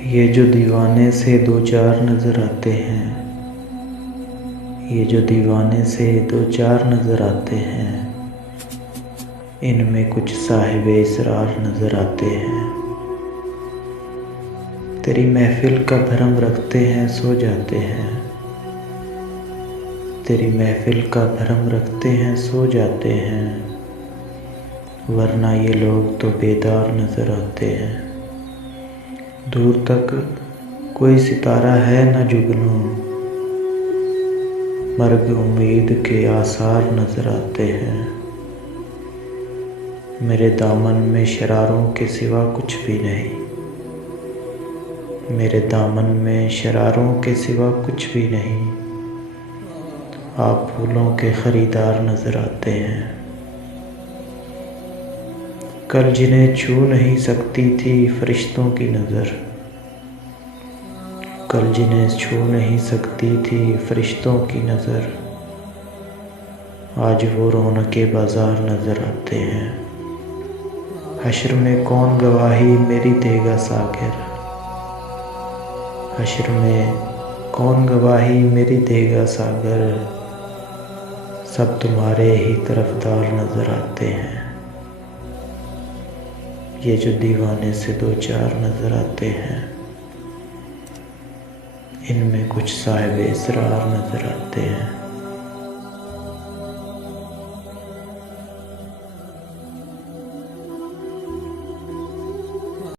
ये जो दीवाने से दो चार नज़र आते हैं, ये जो दीवाने से दो चार नज़र आते हैं, इनमें कुछ साहिबे इसरार नज़र आते हैं। तेरी महफिल का भरम रखते हैं, सो जाते हैं। तेरी महफिल का भरम रखते हैं, सो जाते हैं, वरना ये लोग तो बेदार नज़र आते हैं। दूर तक कोई सितारा है न जुगनू, मर्ग उम्मीद के आसार नज़र आते हैं। मेरे दामन में शरारों के सिवा कुछ भी नहीं, मेरे दामन में शरारों के सिवा कुछ भी नहीं। आप फूलों के खरीदार नज़र आते हैं। कल जिन्हें छू नहीं सकती थी फरिश्तों की नज़र, कल जिन्हें छू नहीं सकती थी फरिश्तों की नज़र, आज वो रौनके बाज़ार नज़र आते हैं। हश्र में कौन गवाही मेरी देगा सागर, हश्र में कौन गवाही मेरी देगा सागर, सब तुम्हारे ही तरफदार नज़र आते हैं। ये जो दीवाने से दो चार नज़र आते हैं, इनमें कुछ साहिबे इसरार नज़र आते हैं।